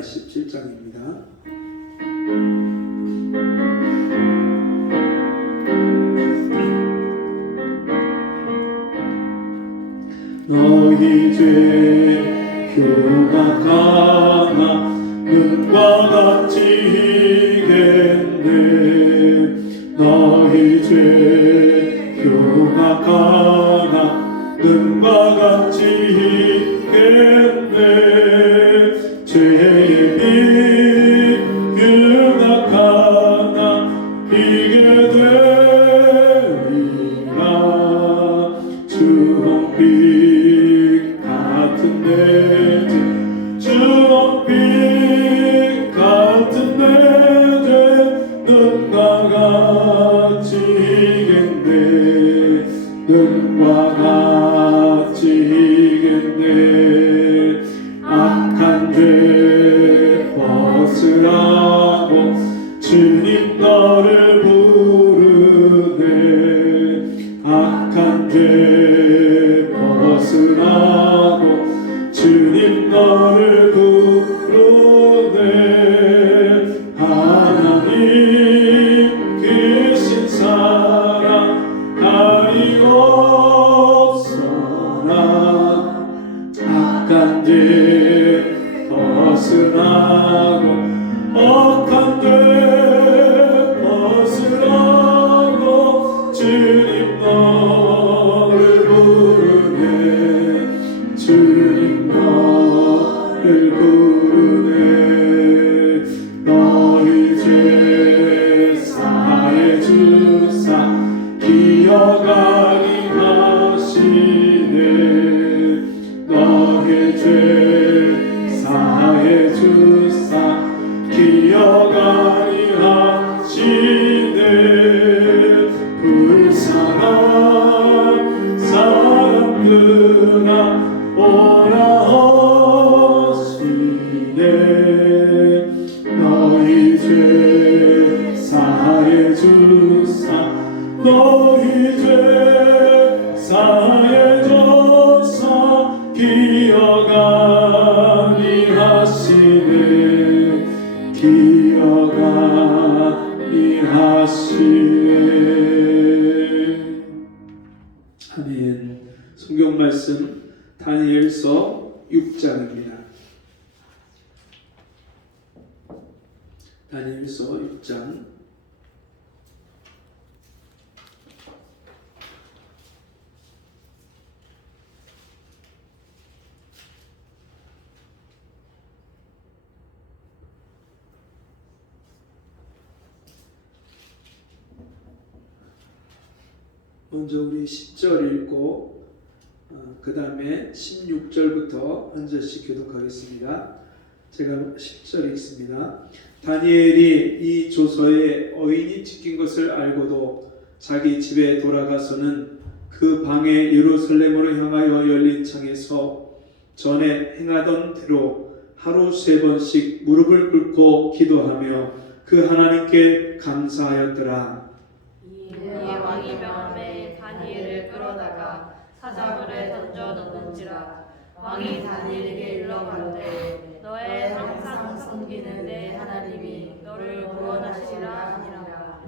17장입니다. 너희 죄 흉악하나 눈과 같이 희겠네. 너희 죄 흉악하나 눈과 같이 희겠네. 죄의 빛 흉악하나 희게 되리라. 주홍빛 같은 내 죄, 주홍빛 같은 내 죄, 눈과 같이 희겠네. 눈과 같이 희겠네. 악한 죄 벗으라고 주님 너를 부르네. 악한 죄 벗으라고 주님 너를 부르네. 하나님 크신 사랑 다이 없어라. 악한 죄 벗으라고 억한 죄 벗으라고 주님 너를 부르네. 주님 너를 부르네. 너희 죄 사해 주사 기억하게 하시네. 너희 죄 사해 주사 기억하게 하시네. 불쌍한 사람들아 오라 하시네. 너희 죄 사해 주사 너희 죄 사해 주사 기억하니 하시네. 기억하니 하시네. 아멘. 성경 말씀 다니엘서 6장입니다. 다니엘서 6장 먼저 우리 10절 읽고 그 다음에 16절부터 한 절씩 교독하겠습니다. 제가 10절 읽습니다. 다니엘이 이 조서에 어인이 찍힌 것을 알고도 자기 집에 돌아가서는 그 방에 예루살렘으로 향하여 열린 창에서 전에 행하던 대로 하루 3번씩 무릎을 꿇고 기도하며 그 하나님께 감사하였더라. 이에 왕이 명함에 다니엘을 끌어다가 사자굴에 던져 넣는지라. 왕이 다니엘에게 일러가로되 너의 항상 섬기는 내 하나님이 너를 구원하시리라 하니라.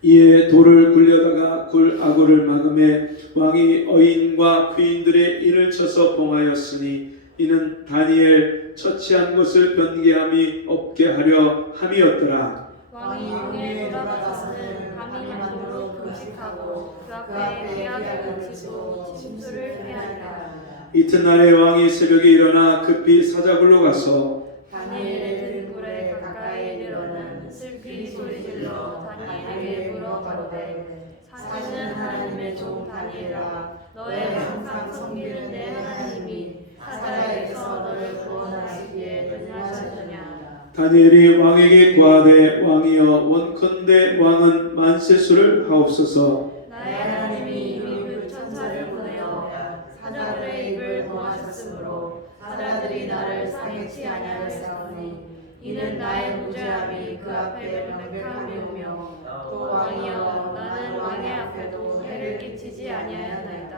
이에 돌을 굴려다가 굴 아구를 막음에 왕이 어인과 귀인들의 인을 쳐서 봉하였으니 이는 다니엘 처치한 것을 변개함이 없게 하려 함이었더라. 왕이 용에 돌아가서는 밤이만으로 금식하고 그 앞에 계약을 그치고 침수를 회하니라. 이튿날에 왕이 새벽에 일어나 급히 사자굴로 가서 다니엘의 등불에 가까이 이르러는 슬피 소리질러 다니엘에게 물어가로되 사시는 하나님의 종 다니엘아, 너의 항상 섬기는 내 하나님이 사자에게서 너를 구원하시기에 능하셨느냐. 다니엘이 왕에게 구하되 왕이여 원컨대 왕은 만세수를 하옵소서. 나의 하나님이 이미 그 천사를 보내어 사자들의 입을 봉하셨으므로 사자들이 나를 상해치 아니하였사오니 이는 나의 무죄함이 그 앞에 명백함이오며 또 왕이여 나는 왕의 앞에도 해를 끼치지 아니하였나이다.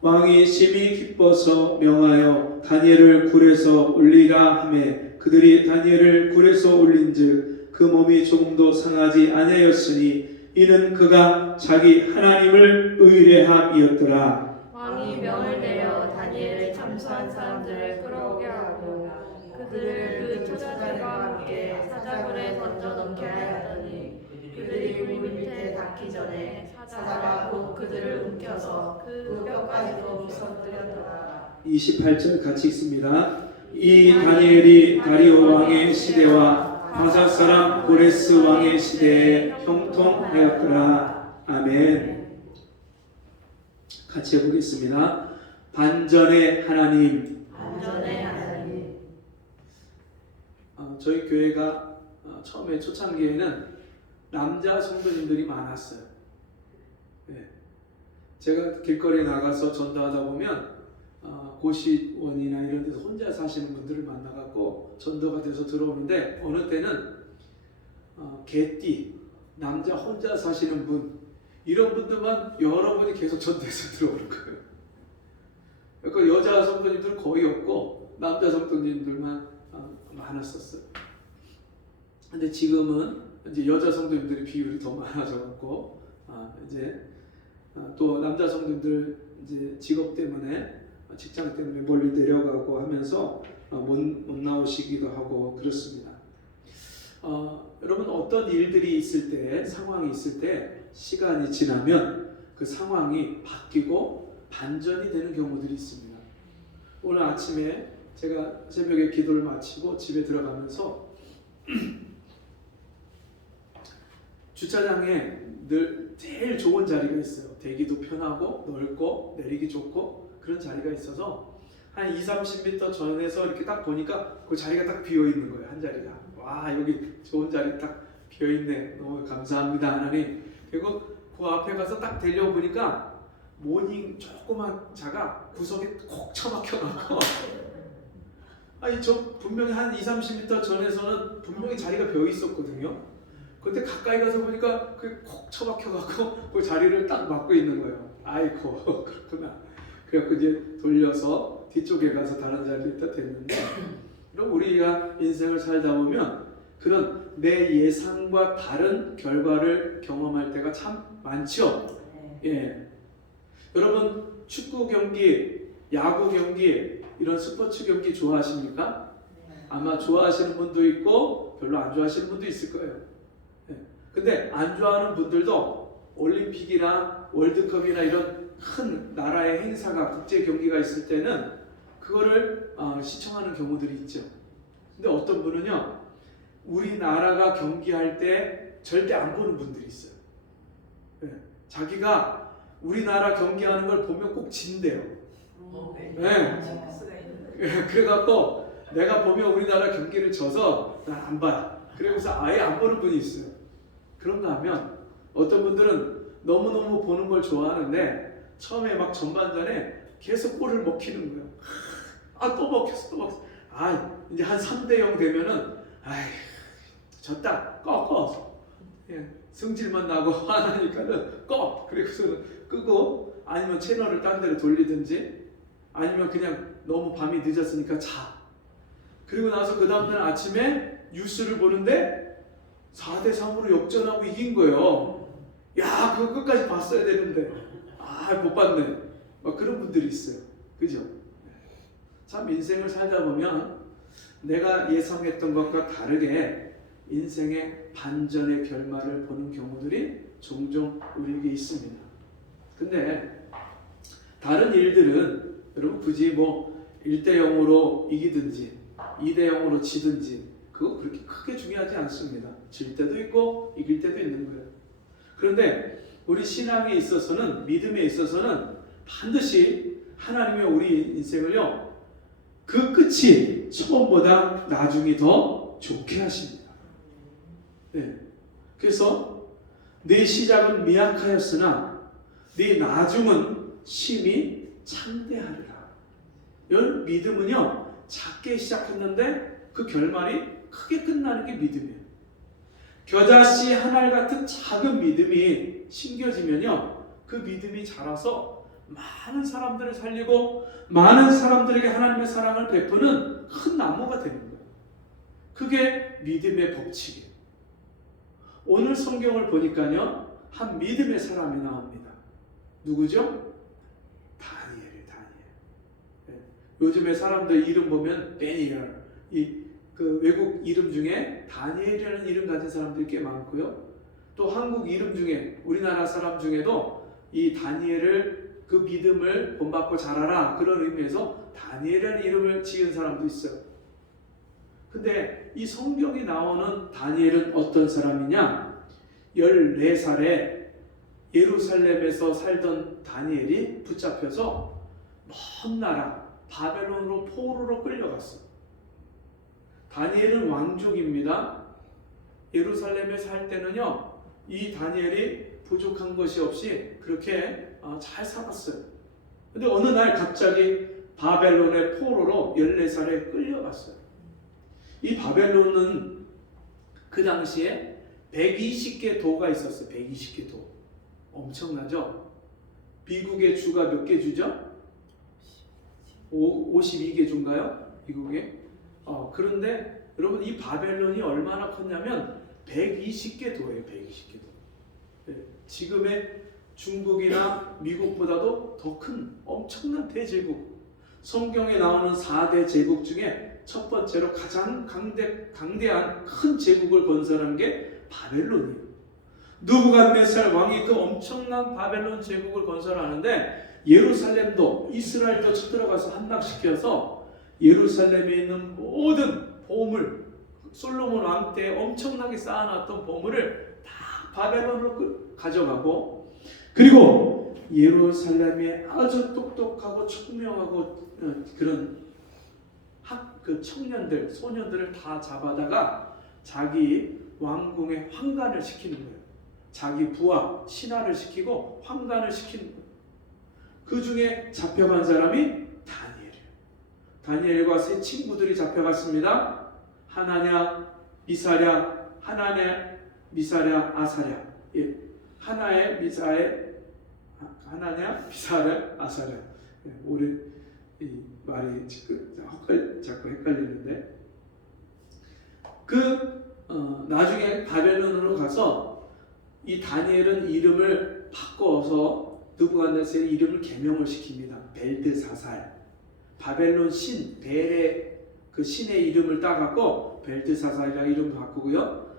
왕이 심히 기뻐서 명하여 다니엘을 굴에서 올리라 하매 그들이 다니엘을 굴에서 올린즉 그 몸이 조금도 상하지 아니하였으니 이는 그가 자기 하나님을 의뢰함이었더라. 왕이 명을 내려 다니엘을 참수한 사람들을 끌어오게 하고 그들을 그 초자들과 함께 사자굴에 던져 넣게 하였더니 그들이 굴 밑에 닿기 전에 사자가 곧 그들을 움켜서 그 뼈까지도 부서뜨렸더라. 28절 같이 읽습니다. 이 다니엘이 다리오 왕의 시대와 바사 사람 고레스 왕의 시대에 형통하였더라. 아멘. 같이 해보겠습니다. 반전의 하나님. 반전의 하나님. 저희 교회가 처음에 초창기에는 남자 성도님들이 많았어요. 네. 제가 길거리에 나가서 전도하다 보면 고시원이나 이런 데서 혼자 사시는 분들을 만나갖고 전도가 돼서 들어오는데 어느 때는 개띠, 남자 혼자 사시는 분 이런 분들만 여러 분이 계속 전도해서 들어오는 거예요. 그러니까 여자 성도님들 거의 없고 남자 성도님들만 많았었어요. 근데 지금은 이제 여자 성도님들의 비율이 더 많아져갖고 이제 또 남자 성도님들 이제 직업 때문에 직장 때문에 멀리 내려가고 하면서 못 나오시기도 하고 그렇습니다. 여러분 어떤 일들이 있을 때 상황이 있을 때 시간이 지나면 그 상황이 바뀌고 반전이 되는 경우들이 있습니다. 오늘 아침에 제가 새벽에 기도를 마치고 집에 들어가면서 주차장에 늘 제일 좋은 자리가 있어요. 대기도 편하고 넓고 내리기 좋고 그런 자리가 있어서 한 2-30m 전에서 이렇게 딱 보니까 그 자리가 딱 비어 있는 거예요. 한 자리가. 와, 여기 좋은 자리 딱 비어 있네. 너무 감사합니다, 하나님. 그리고 그 앞에 가서 딱 데려보니까 모닝 조그만 차가 구석에 콕 처박혀갖고 아니 저 분명히 한 2-30m 전에서는 분명히 자리가 비어 있었거든요. 근데 가까이 가서 보니까 그게 콕 처박혀갖고 그 자리를 딱 막고 있는 거예요. 아이고 그렇구나. 그래갖고 이제 돌려서 뒤쪽에 가서 다른 자리에 딱 됐는데 그럼 우리가 인생을 살다 보면 그런 내 예상과 다른 결과를 경험할 때가 참 많죠. 예. 여러분 축구 경기, 야구 경기 이런 스포츠 경기 좋아하십니까? 아마 좋아하시는 분도 있고 별로 안 좋아하시는 분도 있을 거예요. 예. 근데 안 좋아하는 분들도 올림픽이나 월드컵이나 이런 큰 나라의 행사가 국제 경기가 있을 때는 그거를 시청하는 경우들이 있죠. 근데 어떤 분은요 우리나라가 경기할 때 절대 안 보는 분들이 있어요. 네. 자기가 우리나라 경기하는 걸 보면 꼭 진대요. 네. 그래갖고 내가 보면 우리나라 경기를 져서 난 안 봐요. 그래서 아예 안 보는 분이 있어요. 그런가 하면 어떤 분들은 너무너무 보는 걸 좋아하는데 처음에 막 전반전에 계속 골을 먹히는 거예요. 또 먹혔어, 또 먹혔어. 이제 한 3-0 되면은 졌다. 꺼. 예, 성질만 나고 화나니까는 꺼. 그래서는 끄고 아니면 채널을 딴 데로 돌리든지 아니면 그냥 너무 밤이 늦었으니까 자. 그리고 나서 그 다음날 아침에 뉴스를 보는데 4-3으로 역전하고 이긴 거예요. 야, 그거 끝까지 봤어야 되는데 못 봤네. 막 그런 분들이 있어요. 그죠? 참 인생을 살다 보면 내가 예상했던 것과 다르게 인생의 반전의 결말을 보는 경우들이 종종 우리에게 있습니다. 근데 다른 일들은 여러분 굳이 1-0으로 이기든지 2-0으로 지든지 그거 그렇게 크게 중요하지 않습니다. 질 때도 있고 이길 때도 있는 거예요. 그런데 우리 신앙에 있어서는 믿음에 있어서는 반드시 하나님의 우리 인생을요 그 끝이 처음보다 나중이 더 좋게 하십니다. 네. 그래서 네 시작은 미약하였으나 네 나중은 심히 창대하리라. 이런 믿음은요 작게 시작했는데 그 결말이 크게 끝나는 게 믿음이에요. 겨자씨 한 알 같은 작은 믿음이 심겨지면요 그 믿음이 자라서 많은 사람들을 살리고 많은 사람들에게 하나님의 사랑을 베푸는 큰 나무가 되는 거예요. 그게 믿음의 법칙이에요. 오늘 성경을 보니까요, 한 믿음의 사람이 나옵니다. 누구죠? 다니엘이에요. 다니엘. 요즘에 사람들 이름 보면 베니엘, 그 외국 이름 중에 다니엘이라는 이름 가진 사람들이 꽤 많고요. 또 한국 이름 중에 우리나라 사람 중에도 이 다니엘을, 그 믿음을 본받고 자라라, 그런 의미에서 다니엘이라는 이름을 지은 사람도 있어요. 근데 이 성경이 나오는 다니엘은 어떤 사람이냐? 14살에 예루살렘에서 살던 다니엘이 붙잡혀서 먼 나라 바벨론으로 포로로 끌려갔어요. 다니엘은 왕족입니다. 예루살렘에 살 때는요, 이 다니엘이 부족한 것이 없이 그렇게 잘 살았어요. 근데 어느 날 갑자기 바벨론의 포로로 14살에 끌려갔어요. 이 바벨론은 그 당시에 120개 도가 있었어요. 120개 도. 엄청나죠? 미국의 주가 몇 개 주죠? 52개 주인가요? 미국에? 그런데 여러분, 이 바벨론이 얼마나 컸냐면 120개 도예요. 120개 도. 네, 지금의 중국이나 미국보다도 더 큰 엄청난 대제국. 성경에 나오는 4대 제국 중에 첫 번째로 가장 강대한 큰 제국을 건설한 게 바벨론이에요. 느부갓네살 왕이 그 엄청난 바벨론 제국을 건설하는데 예루살렘도, 이스라엘도 쳐들어가서 함락시켜서 예루살렘에 있는 모든 보물, 솔로몬 왕 때 엄청나게 쌓아놨던 보물을 다 바벨론으로 가져가고, 그리고 예루살렘에 아주 똑똑하고 총명하고 그런 그 청년들, 소년들을 다 잡아다가 자기 왕궁에 환관을 시키는 거예요. 자기 부하, 신하를 시키고 환관을 시키는 거예요. 그 중에 잡혀간 사람이 다니엘이에요. 다니엘과 세 친구들이 잡혀갔습니다. 하나냐, 미사랴, 아사랴. 예. 하나냐, 미사랴, 아사랴. 예. 올해 이 말이 자꾸 헷갈리는데, 나중에 바벨론으로 가서 이 다니엘은 이름을 바꿔서 느부갓네살의 이름을 개명을 시킵니다. 벨드사살. 바벨론 신 벨의 그 신의 이름을 따갖고 벨드사살이라는 이름을 바꾸고요.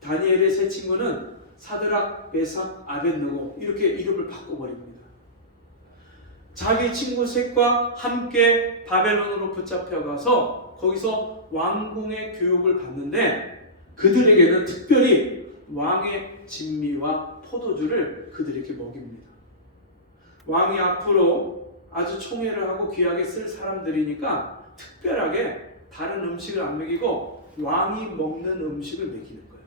다니엘의 세 친구는 사드락, 메삭, 아벳느고 이렇게 이름을 바꿔버립니다. 자기 친구 셋과 함께 바벨론으로 붙잡혀가서 거기서 왕궁의 교육을 받는데, 그들에게는 특별히 왕의 진미와 포도주를 그들에게 먹입니다. 왕이 앞으로 아주 총애를 하고 귀하게 쓸 사람들이니까 특별하게 다른 음식을 안 먹이고 왕이 먹는 음식을 먹이는 거예요.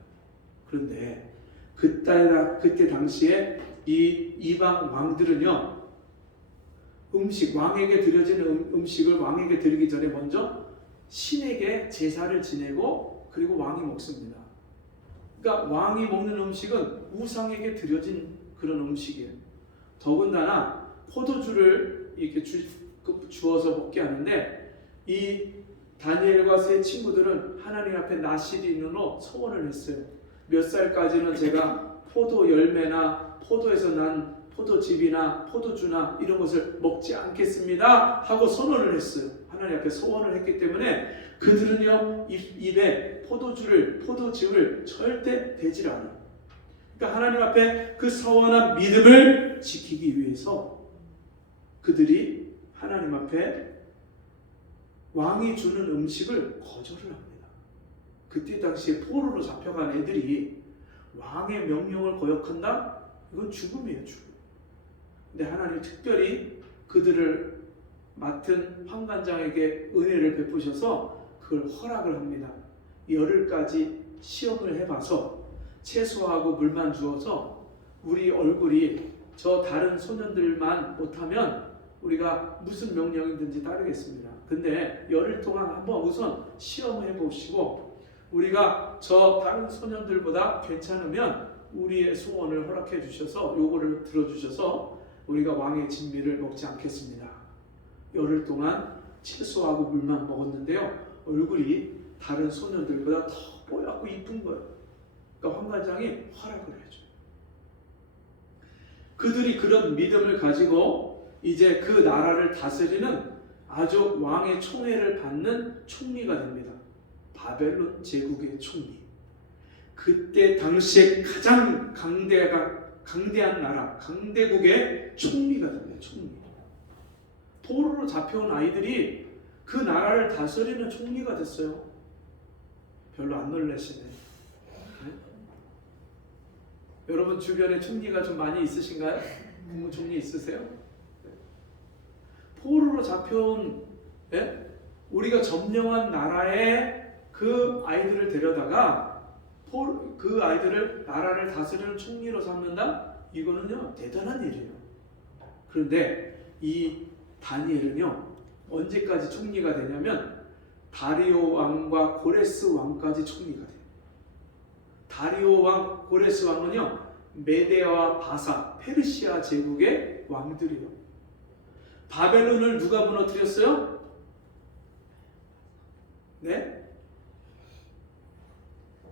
그런데 그때 당시에 이 이방 왕들은요, 왕에게 드려지는 음식을 왕에게 드리기 전에 먼저 신에게 제사를 지내고 그리고 왕이 먹습니다. 그러니까 왕이 먹는 음식은 우상에게 드려진 그런 음식이에요. 더군다나 포도주를 이렇게 주어서 먹게 하는데, 이 다니엘과 세 친구들은 하나님 앞에 나시린으로 서원을 했어요. 몇 살까지는 제가 포도 열매나 포도에서 난 포도즙이나 포도주나 이런 것을 먹지 않겠습니다 하고 선언을 했어요. 하나님 앞에 소원을 했기 때문에 그들은요, 입에 포도즙을 절대 대질 않아요. 그러니까 하나님 앞에 그 서원한 믿음을 지키기 위해서 그들이 하나님 앞에 왕이 주는 음식을 거절을 합니다. 그때 당시에 포로로 잡혀간 애들이 왕의 명령을 거역한다? 이건 죽음이에요, 죽음. 근데 하나님이 특별히 그들을 맡은 환관장에게 은혜를 베푸셔서 그걸 허락을 합니다. 열흘까지 시험을 해봐서 채소하고 물만 주어서 우리 얼굴이 저 다른 소년들만 못하면 우리가 무슨 명령이든지 따르겠습니다. 근데 열흘 동안 한번 우선 시험을 해보시고 우리가 저 다른 소년들보다 괜찮으면 우리의 소원을 허락해 주셔서 요거를 들어주셔서 우리가 왕의 진미를 먹지 않겠습니다. 열흘 동안 채소하고 물만 먹었는데요, 얼굴이 다른 소년들보다 더 뽀얗고 이쁜 거예요. 그러니까 황관장이 허락을 해줘요. 그들이 그런 믿음을 가지고 이제 그 나라를 다스리는 아주 왕의 총애를 받는 총리가 됩니다. 바벨론 제국의 총리. 그때 당시에 가장 강대한 나라, 강대국의 총리가 됩니다. 총리. 포로로 잡혀온 아이들이 그 나라를 다스리는 총리가 됐어요. 별로 안 놀라시네. 네? 여러분 주변에 총리가 좀 많이 있으신가요? 국무총리 있으세요? 네. 포로로 잡혀온 우리가 점령한 나라에 그 아이들을 데려다가 그 아이들을 나라를 다스리는 총리로 삼는다? 이거는요 대단한 일이에요. 그런데 이 다니엘은요 언제까지 총리가 되냐면 다리오 왕과 고레스 왕까지 총리가 돼요. 다리오 왕, 고레스 왕은요 메데아와 바사, 페르시아 제국의 왕들이에요. 바벨론을 누가 무너뜨렸어요? 네?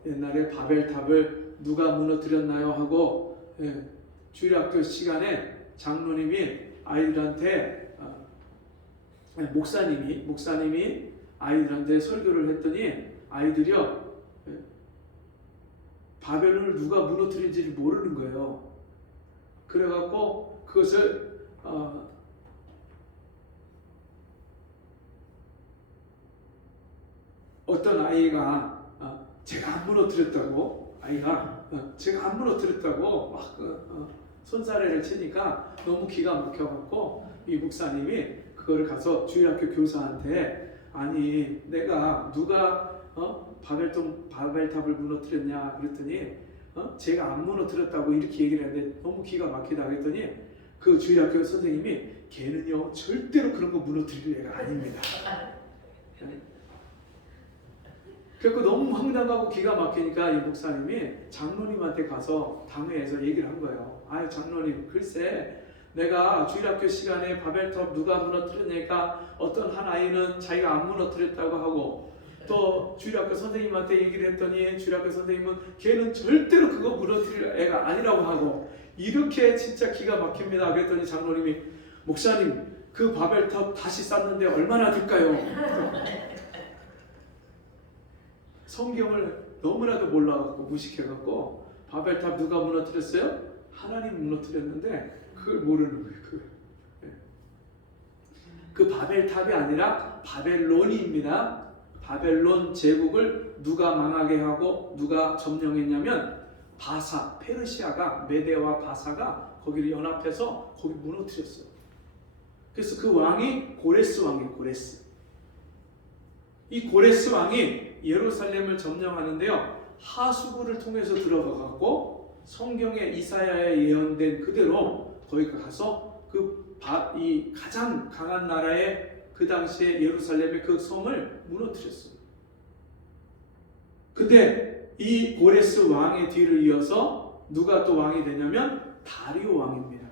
옛날에 바벨탑을 누가 무너뜨렸나요? 하고 주일학교 시간에 장로님이 아이들한테 목사님이 아이들한테 설교를 했더니 아이들이요 바벨론을 누가 무너뜨린지를 모르는 거예요. 그래갖고 그것을 어떤 아이가 제가 안 무너뜨렸다고 제가 안 무너뜨렸다고 막 손사래를 치니까 너무 기가 막혀갖고 이 목사님이 그거를 가서 주일학교 교사한테 아니 내가 누가 바벨탑을 무너뜨렸냐 그랬더니 제가 안 무너뜨렸다고 이렇게 얘기를 했는데 너무 기가 막히다 그랬더니 그 주일학교 선생님이 걔는요 절대로 그런 거 무너뜨릴 애가 아닙니다. 그래서 너무 황당하고 기가 막히니까 이 목사님이 장로님한테 가서 당회에서 얘기를 한 거예요. 아 장로님 글쎄 내가 주일학교 시간에 바벨탑 누가 무너뜨렸냐니까 어떤 한 아이는 자기가 안 무너뜨렸다고 하고 또 주일학교 선생님한테 얘기를 했더니 주일학교 선생님은 걔는 절대로 그거 무너뜨릴 애가 아니라고 하고 이렇게 진짜 기가 막힙니다. 그랬더니 장로님이 목사님 그 바벨탑 다시 쌓는데 얼마나 들까요? 성경을 너무나도 몰라갖고 무식해갖고 바벨탑 누가 무너뜨렸어요? 하나님이 무너뜨렸는데 그걸 모르는 거예요. 그 바벨탑이 아니라 바벨론입니다. 바벨론 제국을 누가 망하게 하고 누가 점령했냐면 바사, 페르시아가 메데와 바사가 거기를 연합해서 거기 무너뜨렸어요. 그래서 그 왕이 고레스 왕이에요. 고레스. 이 고레스 왕이 예루살렘을 점령하는데요. 하수구를 통해서 들어가갖고 성경에 이사야에 예언된 그대로 거기 가서 이 가장 강한 나라의 그 당시에 예루살렘의 그 성을 무너뜨렸어요. 근데 이 고레스 왕의 뒤를 이어서 누가 또 왕이 되냐면 다리오 왕입니다.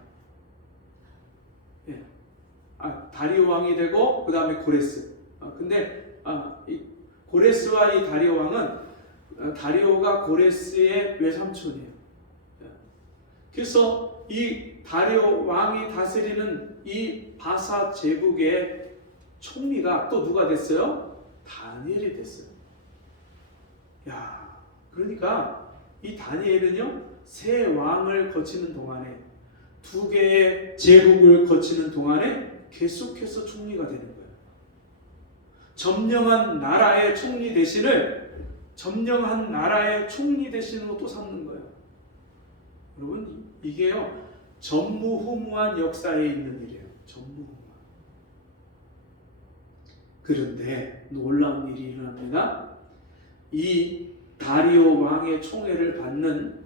다리오 왕이 되고 그 다음에 고레스. 근데 이 고레스와 이 다리오 왕은 다리오가 고레스의 외삼촌이에요. 그래서 이 다리오 왕이 다스리는 이 바사 제국의 총리가 또 누가 됐어요? 다니엘이 됐어요. 야, 그러니까 이 다니엘은요 세 왕을 거치는 동안에 두 개의 제국을 거치는 동안에 계속해서 총리가 되는 거예요. 점령한 나라의 총리 대신을 점령한 나라의 총리 대신으로 또 삼는 거예요. 여러분 이게요 전무후무한 역사에 있는 일이에요. 전무후무한. 그런데 놀라운 일이 일어납니다. 이 다리오 왕의 총애를 받는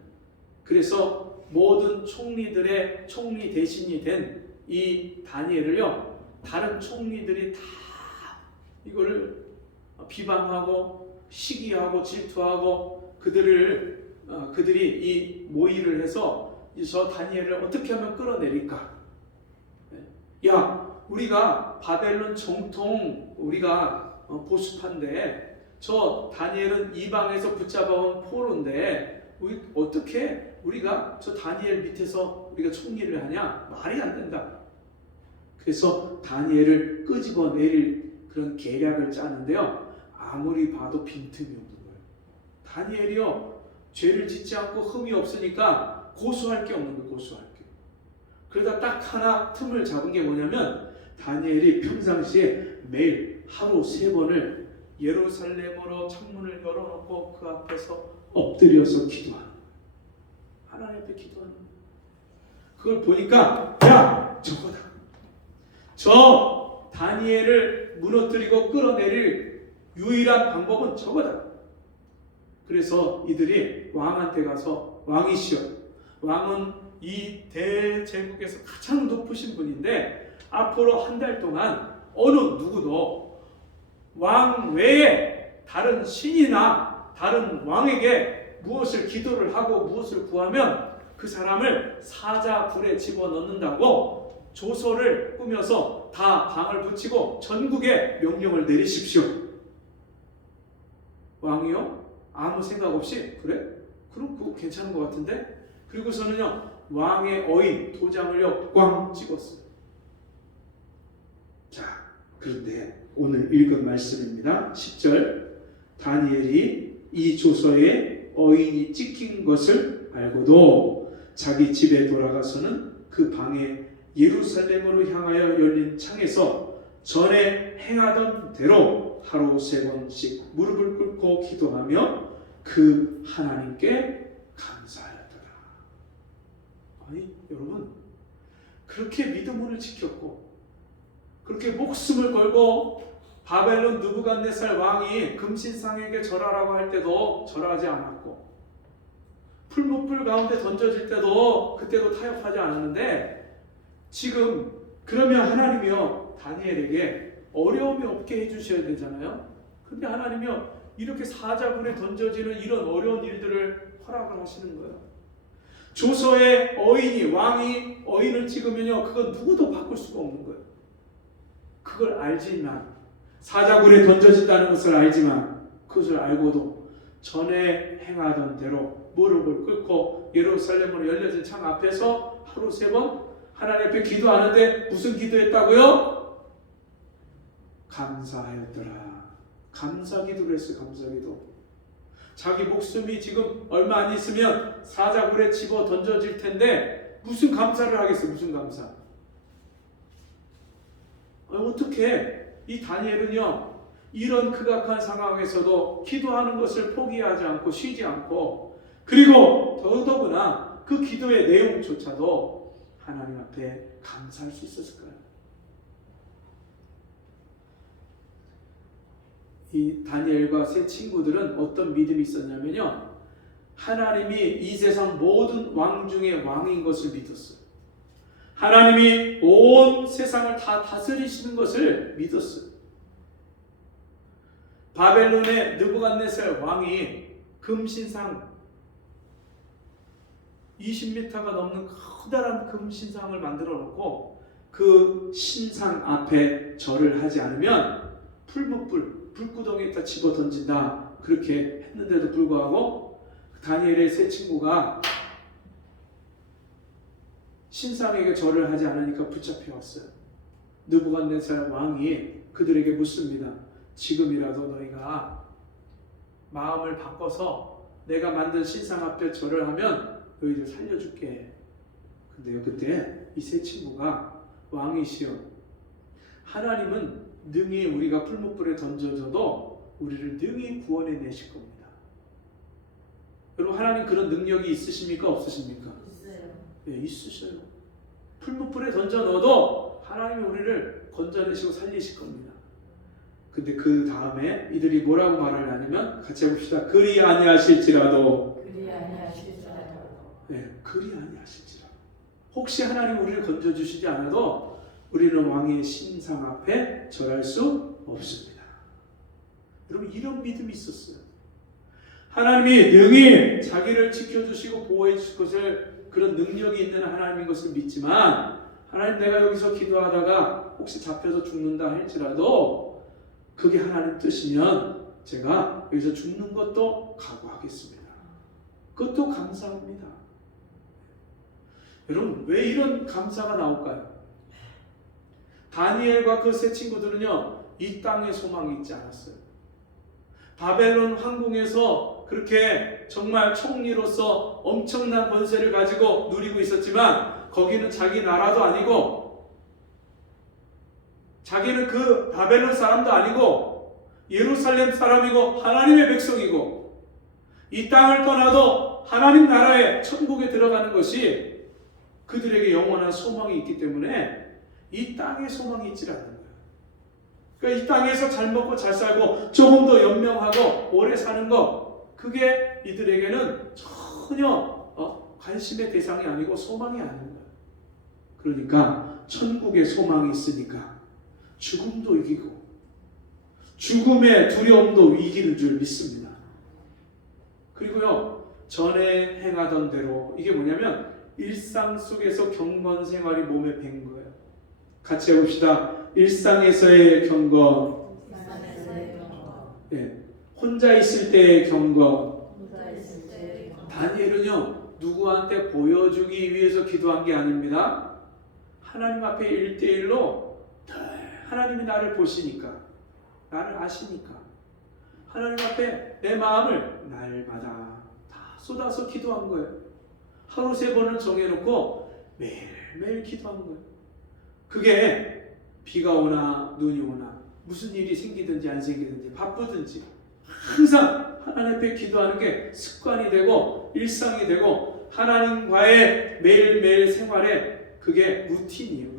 그래서 모든 총리들의 총리 대신이 된 이 다니엘을요 다른 총리들이 다 이거를 비방하고 시기하고 질투하고 그들이 이 모의를 해서 저 다니엘을 어떻게 하면 끌어내릴까? 야, 우리가 바벨론 정통 우리가 보수파인데 저 다니엘은 이방에서 붙잡아온 포로인데 어떻게 우리가 저 다니엘 밑에서 우리가 총리를 하냐? 말이 안 된다. 그래서 다니엘을 끄집어내릴 그런 계략을 짜는데요. 아무리 봐도 빈틈이 없는 거예요. 다니엘이요, 죄를 짓지 않고 흠이 없으니까 고소할 게 없는 거예요. 고소할 게. 그러다 딱 하나 틈을 잡은 게 뭐냐면, 다니엘이 평상시에 매일 하루 3번을 예루살렘으로 창문을 열어놓고 그 앞에서 엎드려서 기도하는 거예요. 하나님 앞에 기도하는 거예요. 그걸 보니까 야, 저거다. 저 다니엘을 무너뜨리고 끌어내릴 유일한 방법은 저거다. 그래서 이들이 왕한테 가서, 왕이시여, 왕은 이 대제국에서 가장 높으신 분인데 앞으로 한 달 동안 어느 누구도 왕 외에 다른 신이나 다른 왕에게 무엇을 기도를 하고 무엇을 구하면 그 사람을 사자굴에 집어넣는다고 조서를 꾸며서 다 방을 붙이고 전국에 명령을 내리십시오. 왕이요? 아무 생각 없이 그래? 그럼 그거 괜찮은 것 같은데? 그리고서는요, 왕의 어인 도장을요 꽝 찍었어요. 자, 그런데 오늘 읽은 말씀입니다. 10절, 다니엘이 이 조서에 어인이 찍힌 것을 알고도 자기 집에 돌아가서는 그 방에 예루살렘으로 향하여 열린 창에서 전에 행하던 대로 하루 3번씩 무릎을 꿇고 기도하며 그 하나님께 감사하였더라. 아니 여러분, 그렇게 믿음을 지켰고 그렇게 목숨을 걸고 바벨론 느부갓네살 왕이 금신상에게 절하라고 할 때도 절하지 않았고, 풀무불 가운데 던져질 때도 그때도 타협하지 않았는데, 지금 그러면 하나님이요 다니엘에게 어려움이 없게 해주셔야 되잖아요. 근데 하나님이요 이렇게 사자굴에 던져지는 이런 어려운 일들을 허락을 하시는 거예요. 조서에 어인이, 왕이 어인을 찍으면요 그건 누구도 바꿀 수가 없는 거예요. 그걸 알지만, 사자굴에 던져진다는 것을 알지만, 그것을 알고도 전에 행하던 대로 무릎을 꿇고 예루살렘으로 열려진 창 앞에서 하루 3번 하나님 앞에 기도하는데 무슨 기도했다고요? 감사하였더라. 감사기도를 했어요. 감사기도. 자기 목숨이 지금 얼마 안 있으면 사자굴에 집어 던져질 텐데 무슨 감사를 하겠어요? 무슨 감사? 어떻게 이 다니엘은요 이런 극악한 상황에서도 기도하는 것을 포기하지 않고 쉬지 않고, 그리고 더더구나 그 기도의 내용조차도 하나님 앞에 감사할 수 있었을까요? 이 다니엘과 세 친구들은 어떤 믿음이 있었냐면요, 하나님이 이 세상 모든 왕 중에 왕인 것을 믿었어요. 하나님이 온 세상을 다 다스리시는 것을 믿었어요. 바벨론의 느부갓네살 왕이 금신상 20m가 넘는 커다란 금신상을 만들어 놓고 그 신상 앞에 절을 하지 않으면 불구덩이에다 집어 던진다, 그렇게 했는데도 불구하고 다니엘의 세 친구가 신상에게 절을 하지 않으니까 붙잡혀 왔어요. 느부갓네살 왕이 그들에게 묻습니다. 지금이라도 너희가 마음을 바꿔서 내가 만든 신상 앞에 절을 하면 너희들 살려줄게. 근데요, 그때 이 세 친구가 왕이시여, 하나님은 능히 우리가 풀무불에 던져져도 우리를 능히 구원해 내실 겁니다. 여러분, 하나님 그런 능력이 있으십니까? 없으십니까? 있어요. 네, 있으셔요. 풀무불에 던져 넣어도 하나님이 우리를 건져내시고 살리실 겁니다. 근데 그 다음에 이들이 뭐라고 말을 하냐면, 같이 해봅시다. 그리 아니하실지라도. 그리 아니하실지라도. 네, 그리 아니하실지라도. 혹시 하나님 우리를 건져주시지 않아도 우리는 왕의 신상 앞에 절할 수 없습니다. 여러분, 이런 믿음이 있었어요. 하나님이 능히 자기를 지켜주시고 보호해 주실 것을, 그런 능력이 있는 하나님인 것을 믿지만, 하나님 내가 여기서 기도하다가 혹시 잡혀서 죽는다 할지라도 그게 하나님 뜻이면 제가 여기서 죽는 것도 각오하겠습니다. 그것도 감사합니다. 여러분, 왜 이런 감사가 나올까요? 다니엘과 그 세 친구들은요, 이 땅에 소망이 있지 않았어요. 바벨론 황궁에서 그렇게 정말 총리로서 엄청난 권세를 가지고 누리고 있었지만, 거기는 자기 나라도 아니고, 자기는 그 바벨론 사람도 아니고, 예루살렘 사람이고, 하나님의 백성이고, 이 땅을 떠나도 하나님 나라의 천국에 들어가는 것이 그들에게 영원한 소망이 있기 때문에 이 땅에 소망이 있지 않는 거예요. 그러니까 이 땅에서 잘 먹고 잘 살고 조금 더 연명하고 오래 사는 거, 그게 이들에게는 전혀 관심의 대상이 아니고 소망이 아닌 거예요. 그러니까 천국에 소망이 있으니까 죽음도 이기고 죽음의 두려움도 이기는 줄 믿습니다. 그리고요, 전에 행하던 대로, 이게 뭐냐면 일상 속에서 경건 생활이 몸에 밴 거예요. 같이 해봅시다. 일상에서의 경건, 예, 혼자 있을 때의 경건. 다니엘은요, 누구한테 보여주기 위해서 기도한 게 아닙니다. 하나님 앞에 1대1로 하나님이 나를 보시니까, 나를 아시니까 하나님 앞에 내 마음을 날마다 다 쏟아서 기도한 거예요. 하루 3번을 정해놓고 매일매일 기도한 거예요. 그게 비가 오나 눈이 오나 무슨 일이 생기든지 안 생기든지 바쁘든지 항상 하나님 앞에 기도하는 게 습관이 되고 일상이 되고 하나님과의 매일매일 생활에 그게 루틴이에요.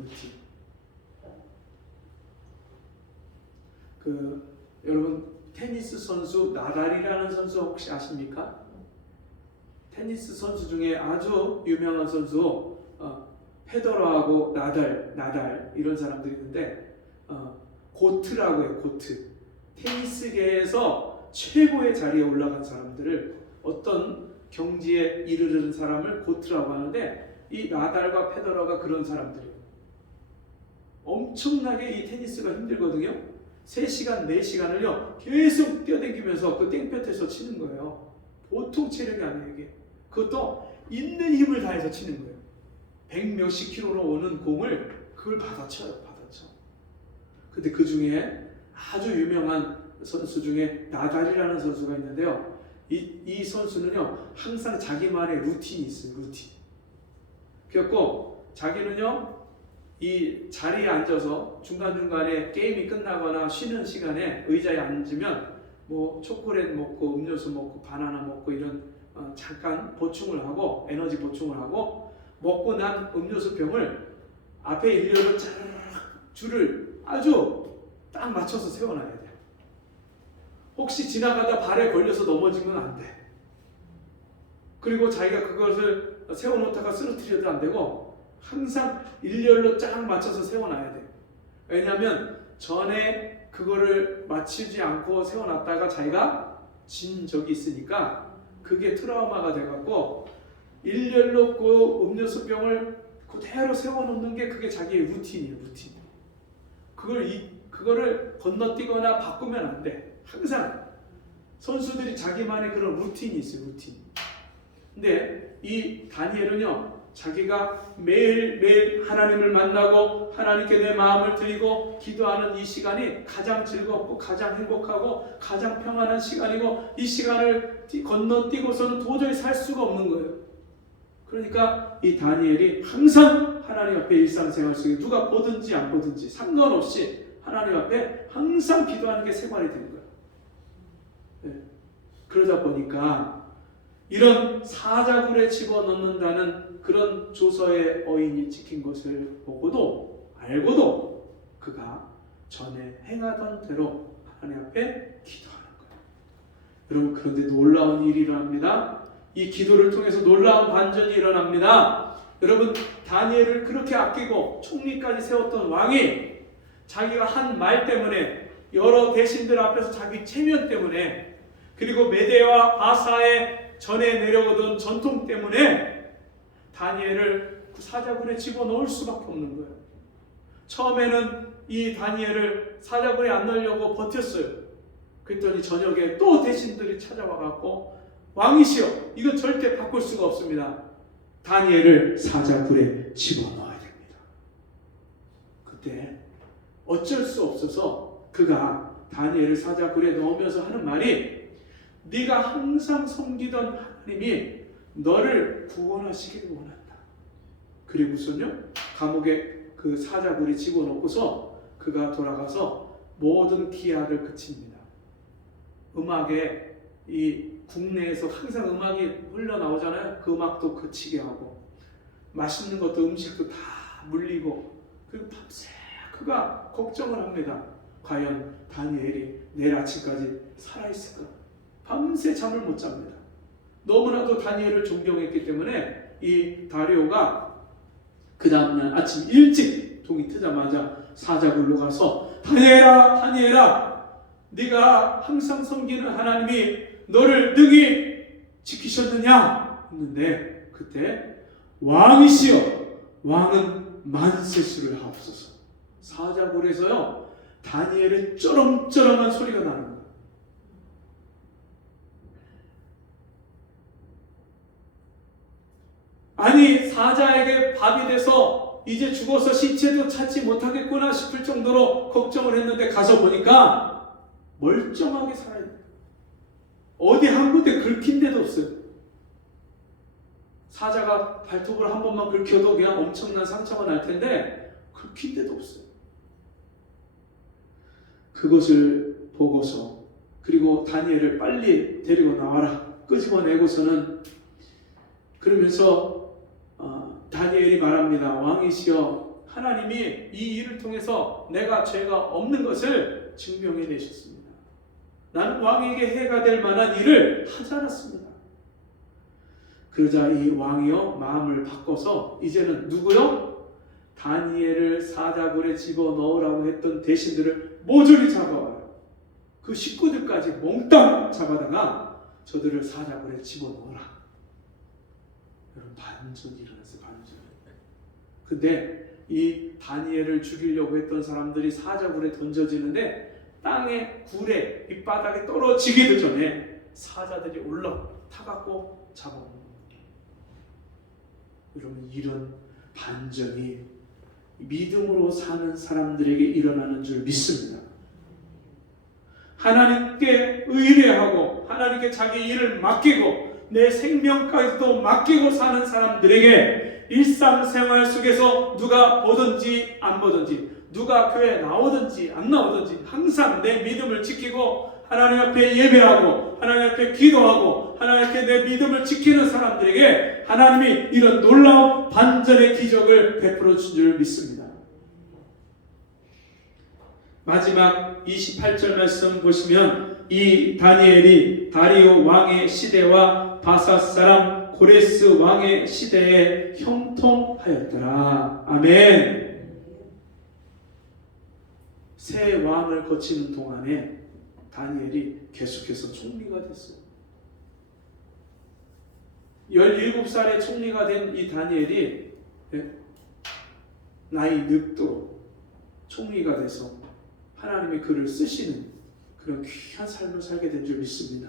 루틴. 여러분, 테니스 선수 나달이라는 선수 혹시 아십니까? 테니스 선수 중에 아주 유명한 선수, 페더러하고 나달 이런 사람들이 있는데, 고트라고 해요. 고트. 테니스계에서 최고의 자리에 올라간 사람들을, 어떤 경지에 이르는 사람을 고트라고 하는데, 이 나달과 페더러가 그런 사람들이에요. 엄청나게 이 테니스가 힘들거든요. 3시간, 4시간을요 계속 뛰어다니면서 그 땡볕에서 치는 거예요. 보통 체력이 아니에요. 이게. 그것도 있는 힘을 다해서 치는 거예요. 100 몇십 킬로로 오는 공을 그걸 받아쳐요. 받아쳐. 근데 그 중에 아주 유명한 선수 중에 나달이라는 선수가 있는데요. 이 선수는요 항상 자기만의 루틴이 있어요. 루틴. 그래갖고 자기는요 이 자리에 앉아서 중간중간에 게임이 끝나거나 쉬는 시간에 의자에 앉으면 뭐 초콜릿 먹고 음료수 먹고 바나나 먹고 이런 잠깐 보충을 하고 에너지 보충을 하고, 먹고 난 음료수 병을 앞에 일렬로 쫙 줄을 아주 딱 맞춰서 세워놔야 돼요. 혹시 지나가다 발에 걸려서 넘어지면 안 돼. 그리고 자기가 그것을 세워놓다가 쓰러뜨려도 안 되고 항상 일렬로 쫙 맞춰서 세워놔야 돼요. 왜냐하면 전에 그거를 맞추지 않고 세워놨다가 자기가 진 적이 있으니까 그게 트라우마가 돼갖고 일렬로 그 음료수병을 그대로 세워놓는 게 그게 자기의 루틴이에요. 루틴. 그거를 건너뛰거나 바꾸면 안 돼. 항상 선수들이 자기만의 그런 루틴이 있어요. 루틴. 근데 이 다니엘은요 자기가 매일매일 하나님을 만나고 하나님께 내 마음을 드리고 기도하는 이 시간이 가장 즐겁고 가장 행복하고 가장 평안한 시간이고, 이 시간을 건너뛰고서는 도저히 살 수가 없는 거예요. 그러니까 이 다니엘이 항상 하나님 앞에 일상생활 속에 누가 보든지 안 보든지 상관없이 하나님 앞에 항상 기도하는 게 생활이 되는 거예요. 네. 그러다 보니까 이런 사자굴에 집어넣는다는 그런 조서의 어인이 찍힌 것을 보고도 알고도 그가 전에 행하던 대로 하나님 앞에 기도하는 거예요. 여러분, 그런데 놀라운 일이 일어납니다. 이 기도를 통해서 놀라운 반전이 일어납니다. 여러분, 다니엘을 그렇게 아끼고 총리까지 세웠던 왕이 자기가 한 말 때문에, 여러 대신들 앞에서 자기 체면 때문에, 그리고 메대와 바사의 전에 내려오던 전통 때문에 다니엘을 그 사자굴에 집어넣을 수밖에 없는 거예요. 처음에는 이 다니엘을 사자굴에 안 넣으려고 버텼어요. 그랬더니 저녁에 또 대신들이 찾아와 갖고 왕이시여, 이건 절대 바꿀 수가 없습니다. 다니엘을 사자굴에 집어넣어야 됩니다. 그때 어쩔 수 없어서 그가 다니엘을 사자굴에 넣으면서 하는 말이, 네가 항상 섬기던 하나님이 너를 구원하시기를 원한다. 그리고선요, 감옥에 그 사자굴에 집어넣고서 그가 돌아가서 모든 기약을 그칩니다. 음악에, 이 국내에서 항상 음악이 흘러나오잖아요. 그 음악도 그치게 하고, 맛있는 것도 음식도 다 물리고, 그리고 밤새 그가 걱정을 합니다. 과연 다니엘이 내일 아침까지 살아있을까? 밤새 잠을 못 잡니다. 너무나도 다니엘을 존경했기 때문에 이 다리오가 그 다음날 아침 일찍 동이 트자마자 사자굴로 가서, 다니엘아, 다니엘아, 네가 항상 섬기는 하나님이 너를 능히 지키셨느냐 했는데, 그때 왕이시여, 왕은 만세수를 하옵소서. 사자굴에서요, 다니엘의 쩌렁쩌렁한 소리가 나는 거예요. 아니, 사자에게 밥이 돼서 이제 죽어서 시체도 찾지 못하겠구나 싶을 정도로 걱정을 했는데, 가서 보니까 멀쩡하게 살아있는, 어디 한 군데 긁힌 데도 없어요. 사자가 발톱을 한 번만 긁혀도 그냥 엄청난 상처가 날 텐데 긁힌 데도 없어요. 그것을 보고서, 그리고 다니엘을 빨리 데리고 나와라 끄집어내고서는, 그러면서 다니엘이 말합니다. 왕이시여, 하나님이 이 일을 통해서 내가 죄가 없는 것을 증명해 내셨습니다. 나는 왕에게 해가 될 만한 일을 하지 않았습니다. 그러자 이 왕이요, 마음을 바꿔서 이제는 누구요? 다니엘을 사자굴에 집어넣으라고 했던 대신들을 모조리 잡아와요. 그 식구들까지 몽땅 잡아다가 저들을 사자굴에 집어넣어라. 여러분, 반전이 일어났어요. 반전. 근데 이 다니엘을 죽이려고 했던 사람들이 사자굴에 던져지는데, 땅에 굴에 밑바닥에 떨어지기도 전에 사자들이 올라타갖고 잡아먹는 거예요. 여러분, 이런 반전이 믿음으로 사는 사람들에게 일어나는 줄 믿습니다. 하나님께 의뢰하고 하나님께 자기 일을 맡기고 내 생명까지도 맡기고 사는 사람들에게 일상생활 속에서 누가 보든지 안 보든지, 누가 교회에 나오든지 안 나오든지 항상 내 믿음을 지키고 하나님 앞에 예배하고 하나님 앞에 기도하고 하나님 앞에 내 믿음을 지키는 사람들에게 하나님이 이런 놀라운 반전의 기적을 베풀어 준 줄 믿습니다. 마지막 28절 말씀 보시면, 이 다니엘이 다리오 왕의 시대와 바사 사람 고레스 왕의 시대에 형통하였더라. 아멘. 새 왕을 거치는 동안에 다니엘이 계속해서 총리가 됐어요. 17살에 총리가 된 이 다니엘이 나이 늙도록 총리가 돼서 하나님의 그를 쓰시는 그런 귀한 삶을 살게 된 줄 믿습니다.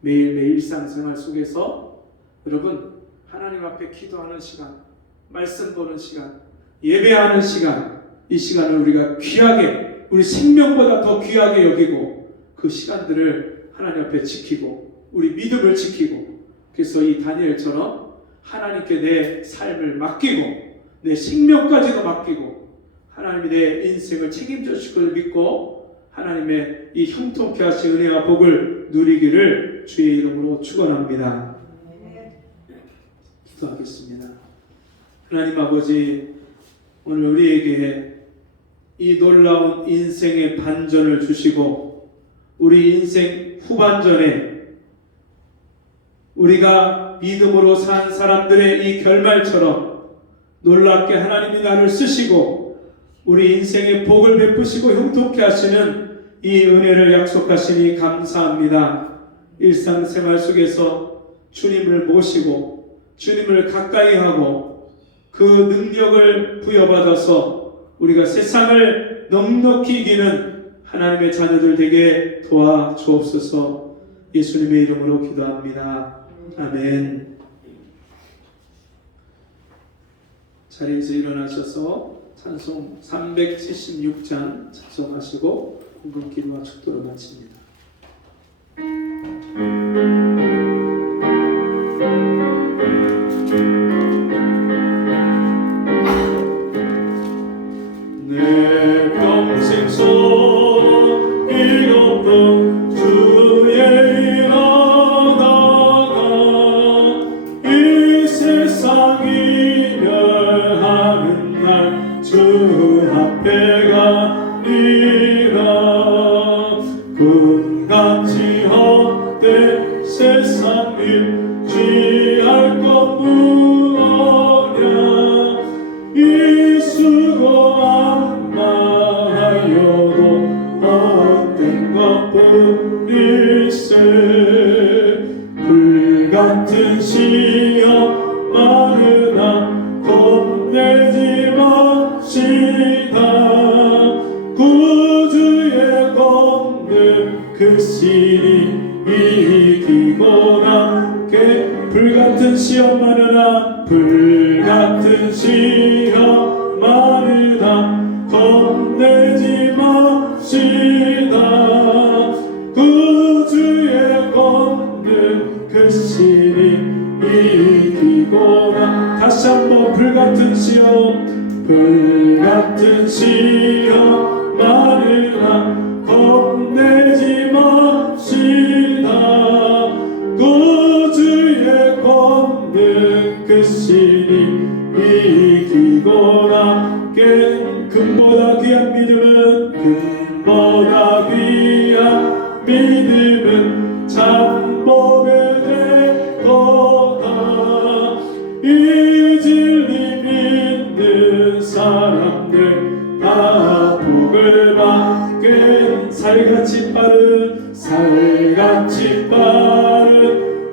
매일매일 일상생활 속에서 여러분, 하나님 앞에 기도하는 시간, 말씀 보는 시간, 예배하는 시간, 이 시간을 우리가 귀하게, 우리 생명보다 더 귀하게 여기고 그 시간들을 하나님 앞에 지키고 우리 믿음을 지키고, 그래서 이 다니엘처럼 하나님께 내 삶을 맡기고 내 생명까지도 맡기고 하나님이 내 인생을 책임져 주실 것을 믿고 하나님의 이 형통케 하신 은혜와 복을 누리기를 주의 이름으로 축원합니다. 기도하겠습니다. 하나님 아버지, 오늘 우리에게 이 놀라운 인생의 반전을 주시고 우리 인생 후반전에 우리가 믿음으로 산 사람들의 이 결말처럼 놀랍게 하나님이 나를 쓰시고 우리 인생의 복을 베푸시고 형통케 하시는 이 은혜를 약속하시니 감사합니다. 일상생활 속에서 주님을 모시고 주님을 가까이 하고 그 능력을 부여받아서 우리가 세상을 넉넉히 이기는 하나님의 자녀들 되게 도와주옵소서. 예수님의 이름으로 기도합니다. 아멘. 자리에서 일어나셔서 찬송 376장 찬송하시고 공금 기도와 축도를 마칩니다. 내 평생 속 이것도 주의 일 하다가 이 세상 이별하는 날 주 앞에 가리라. 꿈같이 헛된 세상 일 취할 것 무엇냐. 이 수고 안마하여도 헛된 것뿐일세. 불같은 시험 많으나 겁내지 맙시다. 구주의 권능 그 신이 이기고나 불같은 시험 많으나 불같은 시험 많으나 겁내지 맙시다. 구주의 권능 그 신이 이기고나. 다시 한번 불같은 시험 많으나 겁내지 맙시다. 구주의 권능 그 신이 이기고나. 금보다 귀한 믿음은 참복의 되거다. 이 진리 믿는 사람들 다 복을 받게. 살같이 빠른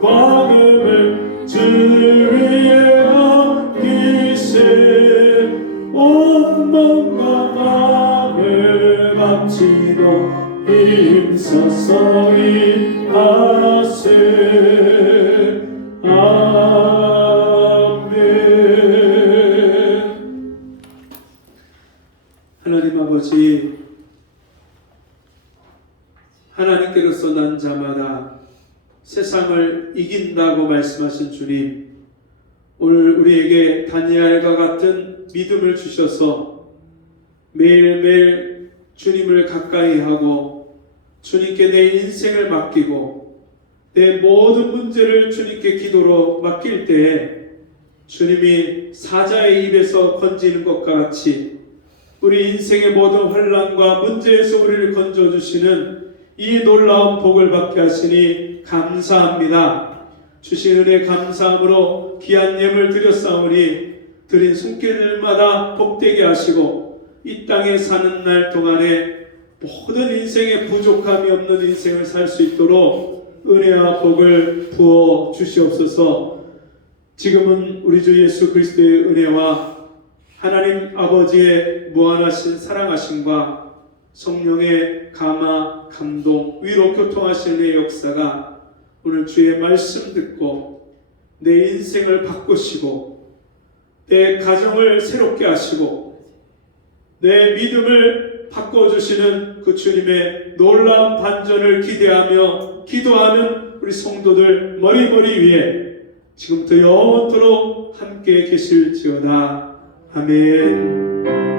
광음을 주 위에 얹기세. 온 몸과 마음을 바치고 힘써서 일하세. 아멘. 하나님 아버지, 하나님께로서 난 자마다 세상을 이긴다고 말씀하신 주님, 오늘 우리에게 다니엘과 같은 믿음을 주셔서 매일매일 주님을 가까이 하고 주님께 내 인생을 맡기고 내 모든 문제를 주님께 기도로 맡길 때에 주님이 사자의 입에서 건지는 것과 같이 우리 인생의 모든 환난과 문제에서 우리를 건져주시는 이 놀라운 복을 받게 하시니 감사합니다. 주신 은혜 감사함으로 귀한 예물 드렸사오니 드린 손길마다 복되게 하시고 이 땅에 사는 날 동안에 모든 인생에 부족함이 없는 인생을 살 수 있도록 은혜와 복을 부어 주시옵소서. 지금은 우리 주 예수 그리스도의 은혜와 하나님 아버지의 무한하신 사랑하심과 성령의 감화, 감동, 위로 교통하시는 역사가 오늘 주의 말씀 듣고 내 인생을 바꾸시고 내 가정을 새롭게 하시고 내 믿음을 바꿔주시는 그 주님의 놀라운 반전을 기대하며 기도하는 우리 성도들 머리머리 위에 지금부터 영원토록 함께 계실지어다. 아멘.